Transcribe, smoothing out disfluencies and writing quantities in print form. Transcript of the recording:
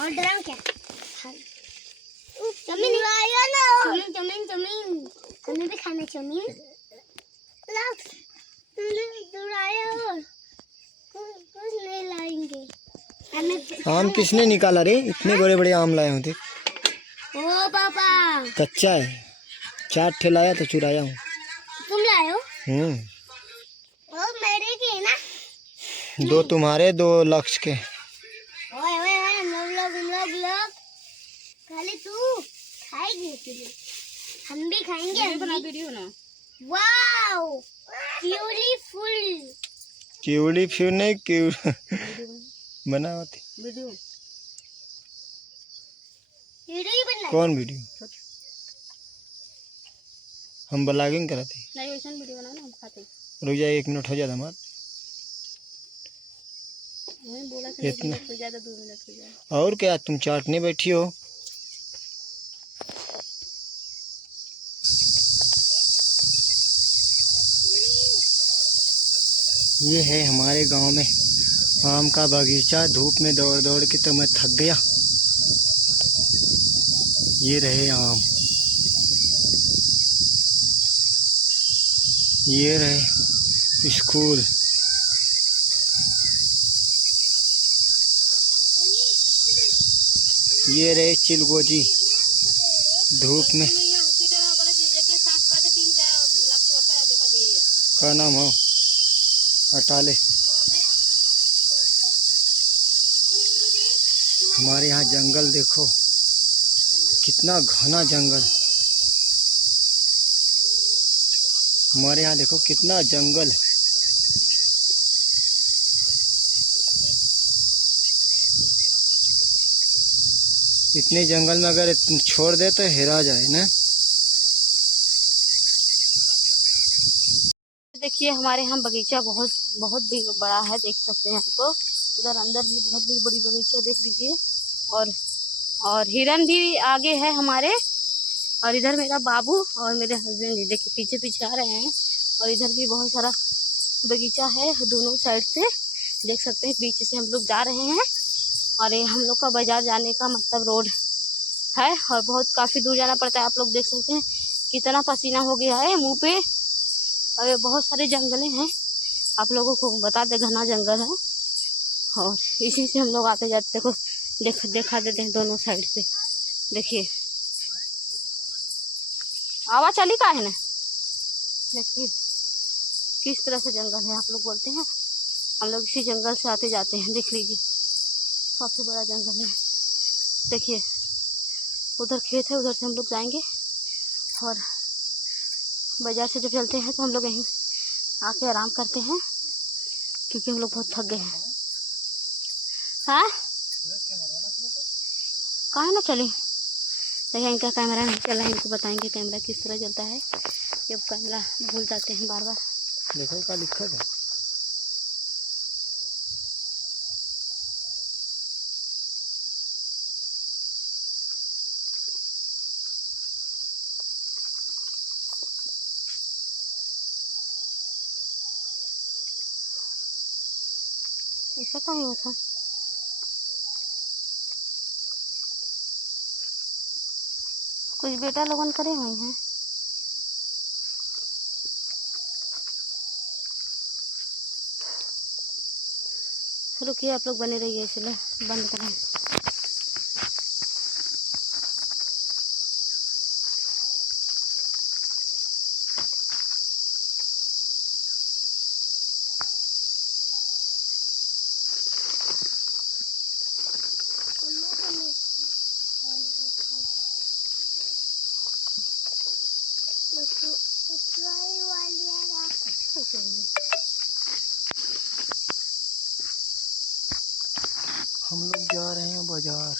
और ड्रम क्या? चौमीन आया ना। चौमीन हमें भी खाना चौमीन। आया और कुछ नहीं लाएंगे। आम किसने निकाला रे? इतने बड़े बड़े आम लाए होते। ओ पापा कच्चा है। 4 ठे लाया तो चुराया हूँ। तुम लाए हो? ओ मेरे के ना। 2 तुम्हारे 2 लक्ष्य के। ओए ओए ओए लोग खाली तू खाएगी, हम भी खाएंगे। बना वीडियो ना। वाओ क्यूली फ्यू नहीं क्यू बना होती वीडियो ही बनना। कौन वीडियो? हम ब्लॉगिंग कराते नहीं वैसा वीडियो बनाओ ना, हम खाते। रुक जाए 1 मिनट हो जाता हमारा। मैं बोला था 1 मिनट हो जाता, 2 मिनट हो जाए। और क्या तुम चाटने बैठी हो? ये है हमारे गांव में आम का बगीचा। धूप में दौड़ दौड़ के तो मैं थक गया। ये रहे आम, ये रहे स्कूल, ये रहे चिलगोजी। धूप में क्या नाम हो अटाले। हमारे यहाँ जंगल देखो, कितना घना जंगल। हमारे यहाँ देखो कितना जंगल है। इतने जंगल में अगर छोड़ दे तो हेरा जाए ना। देखिए हमारे यहाँ बगीचा बहुत बहुत भी बड़ा है, देख सकते हैं आपको। उधर अंदर भी बहुत बड़ी बगीचा देख लीजिए। और हिरन भी आगे है हमारे। और इधर मेरा बाबू और मेरे हस्बैंड देखिए पीछे पीछे आ रहे हैं। और इधर भी बहुत सारा बगीचा है दोनों साइड से, देख सकते हैं। बीच से हम लोग जा रहे हैं और ये हम लोग का बाजार जाने का मतलब रोड है और बहुत काफ़ी दूर जाना पड़ता है। आप लोग देख सकते हैं कितना पसीना हो गया है मुंह पे। और ये बहुत सारे जंगलें हैं, आप लोगों को बता दे घना जंगल है। और इसी से हम लोग आते जाते देखो देखा देते हैं दोनों साइड से। देखिए आवाज़ चली का है ना। देखिए किस तरह से जंगल है, आप लोग बोलते हैं। हम लोग इसी जंगल से आते जाते हैं, देख लीजिए सबसे बड़ा जंगल है। देखिए उधर खेत है, उधर से हम लोग जाएंगे। और बाजार से जब चलते हैं तो हम लोग यहीं आके आराम करते हैं क्योंकि हम लोग बहुत थक गए हैं। हाँ कहाँ ना चले। देखिए इनका कैमरा नहीं चला है, इनको बताएंगे कैमरा किस तरह चलता है। जब कैमरा भूल जाते हैं बार बार। देखो क्या लिखा है। ऐसा कहाँ हुआ था। कुछ बेटा लोगन करे हुए हैं। रुकिए आप लोग बने रहिए, इसलिए बंद करें। हम लोग जा रहे हैं बाजार।